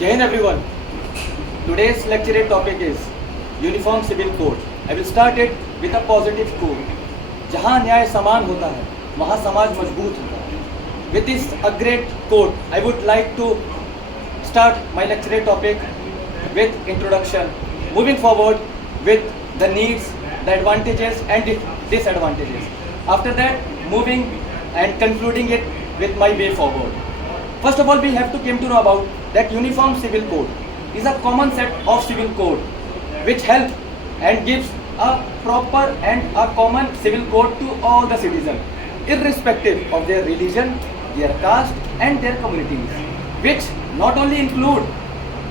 Jai Hind everyone. Today's lecture topic is Uniform Civil Code. I will start it with a positive quote. जहाँ न्याय समान होता है वहाँ समाज मजबूत होता है. With this a great quote, I would like to start my lecture topic with introduction. Moving forward with the needs, the advantages and disadvantages. After that, moving and concluding it with my way forward. First of all, we have to come to know about that Uniform Civil Code is a common set of civil code which help and gives a proper and a common civil code to all the citizens, irrespective of their religion, their caste and their communities, which not only include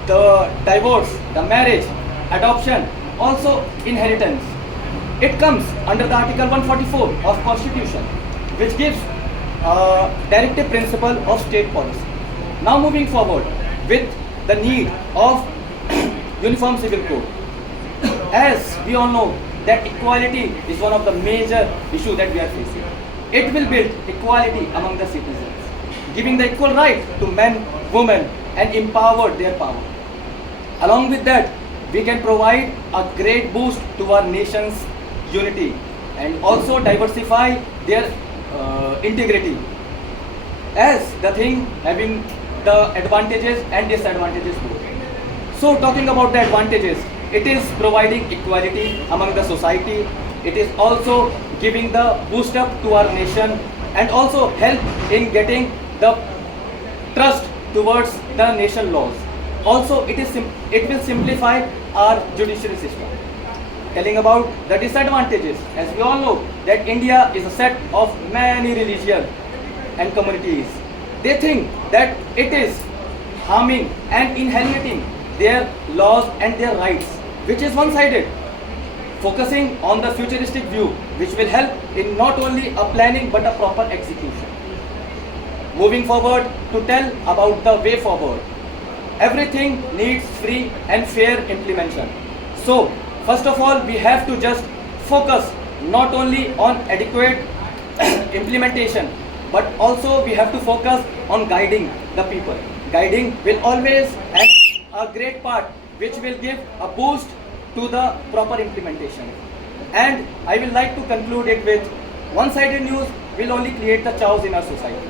the divorce, the marriage, adoption, also inheritance. It comes under the Article 144 of Constitution, which gives directive principle of state policy. Now moving forward with the need of Uniform Civil Code. As we all know that equality is one of the major issues that we are facing. It will build equality among the citizens, giving the equal right to men, women and empower their power. Along with that, we can provide a great boost to our nation's unity and also diversify their integrity, as the thing having the advantages and disadvantages both. So talking about the advantages, it is providing equality among the society. It is also giving the boost up to our nation and also help in getting the trust towards the nation laws. Also it will simplify our judiciary system. Telling about the disadvantages, as we all know that India is a set of many religions and communities. They think that it is harming and inheriting their laws and their rights, which is one-sided, focusing on the futuristic view, which will help in not only a planning but a proper execution. Moving forward to tell about the way forward. Everything needs free and fair implementation. So first of all, we have to just focus not only on adequate implementation, but also we have to focus on guiding the people. Guiding will always have a great part which will give a boost to the proper implementation. And I will like to conclude it with one-sided news will only create the chaos in our society.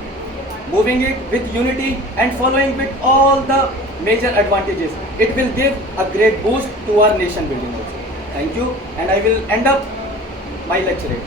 Moving it with unity and following with all the major advantages, it will give a great boost to our nation building also. Thank you, and I will end up my lecture.